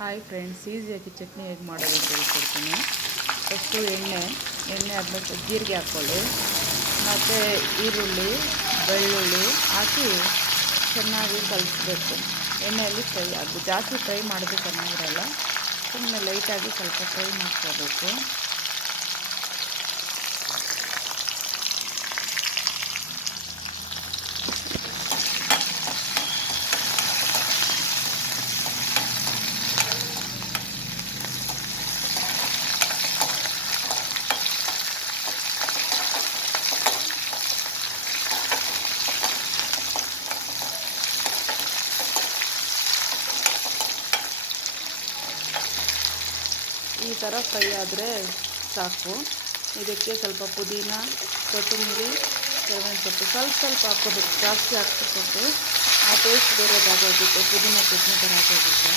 Hi friends, ಈಸಿಯಾಗಿ ಚಟ್ನಿ ಹೇಗೆ ಮಾಡೋದು ಅಂತ ಹೇಳ್ಕೊಡ್ತೀನಿ. ಫಸ್ಟು ಎಣ್ಣೆ ಆದಮೇಲೆ ಜೀರಿಗೆ ಹಾಕ್ಕೊಳ್ಳಿ, ಮತ್ತು ಈರುಳ್ಳಿ ಬೆಳ್ಳುಳ್ಳಿ ಹಾಕಿ ಚೆನ್ನಾಗಿ ಕಲಿಸ್ಬೇಕು. ಎಣ್ಣೆಯಲ್ಲಿ ಫ್ರೈ ಆಗಬೇಕು. ಜಾಸ್ತಿ ಫ್ರೈ ಮಾಡಿದ್ರೆ ಚೆನ್ನಾಗಿರಲ್ಲ, ಸುಮ್ಮನೆ ಲೈಟಾಗಿ ಸ್ವಲ್ಪ ಫ್ರೈ ಮಾಡ್ಕೋಬೇಕು. ಈ ಥರ ಫ್ರೈ ಆದರೆ ಸಾಕು. ಇದಕ್ಕೆ ಸ್ವಲ್ಪ ಪುದೀನ, ಕೊತ್ತಂಬರಿ, ಕರಿಬೇವಿನ ಸೊಪ್ಪು ಸ್ವಲ್ಪ ಹಾಕ್ಕೋಬೇಕು, ಜಾಸ್ತಿ ಹಾಕ್ಕೋಬೇಕು. ಆ ಟೇಸ್ಟ್ ಬೇರೆದಾಗೋಗುತ್ತೆ, ಪುದೀನ ಚಟ್ನಿ ಥರ ಹಾಕೋಗುತ್ತೆ.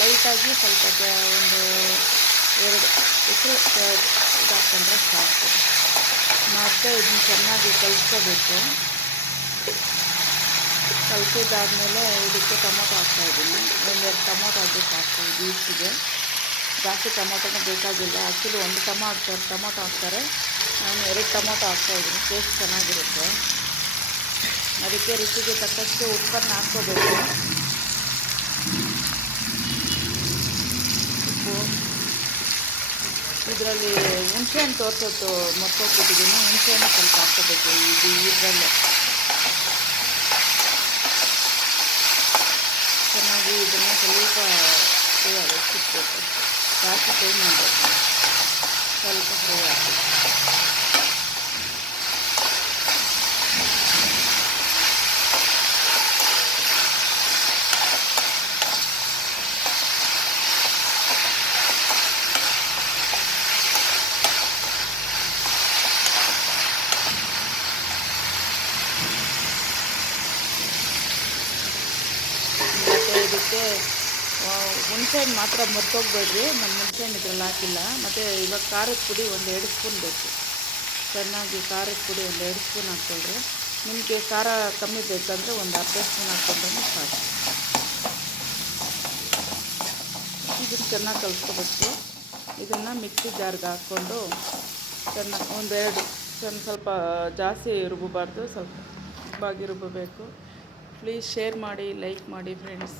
ಲೈಟಾಗಿ ಸ್ವಲ್ಪ ಒಂದು 2 ಹೆಸರು ಇದು ಹಾಕ್ಕೊಂಡ್ರೆ ಸಾಕು. ಮತ್ತು ಇದನ್ನ ಚೆನ್ನಾಗಿ ಕಲಿಸ್ಕೋಬೇಕು. ಕಲಿಸಿದಾದ್ಮೇಲೆ ಇದಕ್ಕೆ ಟೊಮೊಟೊ ಹಾಕ್ತಾಯಿದ್ದೀನಿ. 1-2 ಟೊಮೊಟೊ ಹಾಕಿ ಹಾಕ್ತಾಯಿದ್ದು ಈಚಿಗೆ. ಜಾಸ್ತಿ ಟೊಮೊಟೊನೂ ಬೇಕಾಗಿಲ್ಲ. ಆ್ಯಕ್ಚುಲಿ 1 ಟೊಮೊಟೊ ಹಾಕ್ತಾರೆ, ನಾನು 2 ಟೊಮೊಟೊ ಹಾಕ್ತಾಯಿದ್ದೀನಿ. ಟೇಸ್ಟ್ ಚೆನ್ನಾಗಿರುತ್ತೆ. ಅದಕ್ಕೆ ರುಚಿಗೆ ತಕ್ಕಷ್ಟು ಉಪ್ಪನ್ನು ಹಾಕ್ಕೋಬೇಕು. ಉಪ್ಪು, ಇದರಲ್ಲಿ ಹುಣಸೆಹಣ್ಣು ತೋರಿಸೋದು ಮರ್ತೋಗ್ಬಿಟ್ಟಿದ್ದೀನಿ. ಹುಣಸೆಹಣ್ಣು ಸ್ವಲ್ಪ ಹಾಕ್ಕೋಬೇಕು ಇದರಲ್ಲೇ. ಚೆನ್ನಾಗಿ ಇದನ್ನು ಸ್ವಲ್ಪ ಫ್ರೈ ಸಿಕ್ಬೇಕು. ಜಾಸ್ತಿ ಫ್ರೈ ಮಾಡಬೇಕು, ಸ್ವಲ್ಪ ಫ್ರೈ ಆಗಬೇಕು. ಮತ್ತು ಇದಕ್ಕೆ ಹುಣಸೆಹಣ್ಣು ಮಾತ್ರ ಮರ್ತೋಗ್ಬೇಡ್ರಿ, ನಾನು ಹುಣಸೆಹಣ್ಣು ಇದ್ರಲ್ಲಿ ಹಾಕಿಲ್ಲ. ಮತ್ತು ಇವಾಗ ಖಾರದ ಪುಡಿ 1-2 ಸ್ಪೂನ್ ಬೇಕು. ಚೆನ್ನಾಗಿ ಖಾರದ ಪುಡಿ 1-2 ಸ್ಪೂನ್ ಹಾಕ್ಕೊಳ್ರಿ. ನಿಮಗೆ ಖಾರ ಕಮ್ಮಿ ಬೇಕಂದರೆ 1 ಅರ್ಧ ಸ್ಪೂನ್ ಹಾಕ್ಕೊಂಡ್ರೆ ಸಾಕು. ಇದನ್ನು ಚೆನ್ನಾಗಿ ಕಲಿಸ್ಕೋಬೇಕು. ಇದನ್ನು ಮಿಕ್ಸಿ ಜಾರ್ಗೆ ಹಾಕ್ಕೊಂಡು ಚೆನ್ನಾಗಿ ಸ್ವಲ್ಪ ಜಾಸ್ತಿ ರುಬ್ಬಬಾರ್ದು, ಸ್ವಲ್ಪ ಬಾಗಿ ರುಬ್ಬಬೇಕು. ಪ್ಲೀಸ್ ಶೇರ್ ಮಾಡಿ, ಲೈಕ್ ಮಾಡಿ ಫ್ರೆಂಡ್ಸ್.